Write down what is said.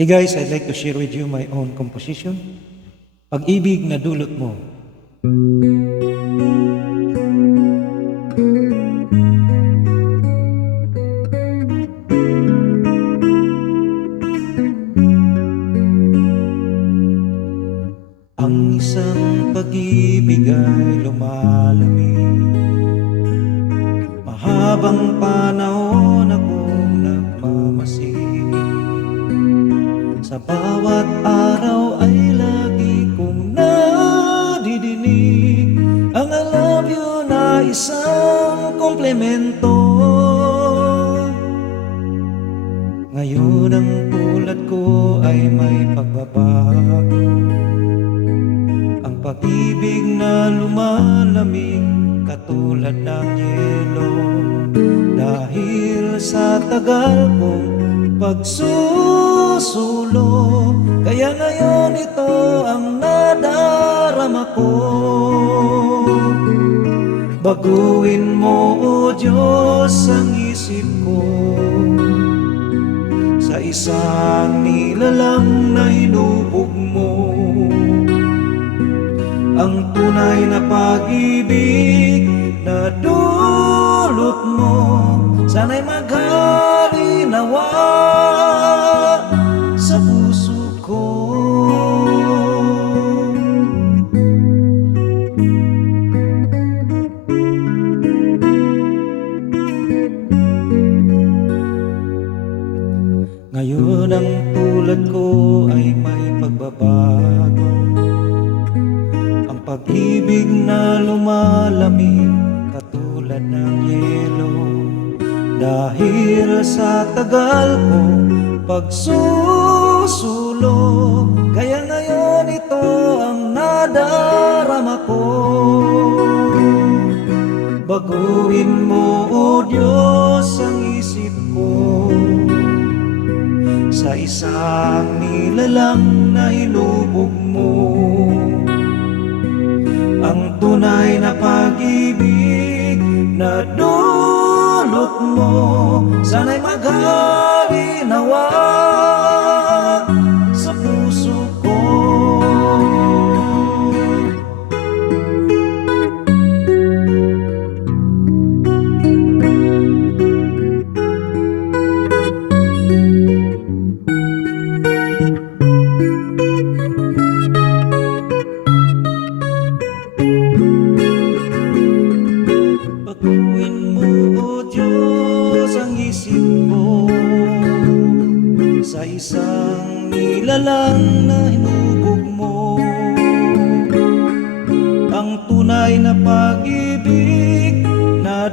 Hey guys, I'd like to share with you my own composition. Pag-ibig na dulot mo. Ang isang pag-ibig ay lumalamig. Mahabang panahon akong nagmamasid. Sa bawat araw ay lagi kong nadidinig ang I love you na isang komplemento. Ngayon ang tulad ko ay may pagbabago. Ang pag-ibig na lumalamig katulad ng yelo. Dahil sa tagal kong pagsusulo, kaya ngayon ito ang nadarama ko. Baguhin mo, O Diyos, ang isip ko sa isang nilalang na hinubog mo. Ang tunay na pag-ibig na dulot mo, sana'y maghari nawa sa puso ko. Ngayon ang tulad ko ay may pagbabago. Ang pag-ibig na lumalamig katulad ng yelo. Dahil sa tagal kong pagsusulo, kaya ngayon ito ang nadarama ko. Baguhin mo, O Diyos, ang isip ko sa isang nilalang na hinubog mo. Ang tunay na pag-ibig na dulot mo, sana'y maghari nawa sa puso ko. Baguhin mo, O Diyos, ang isip ko sa isang nilalang na hinubog mo. Ang tunay na pag-ibig na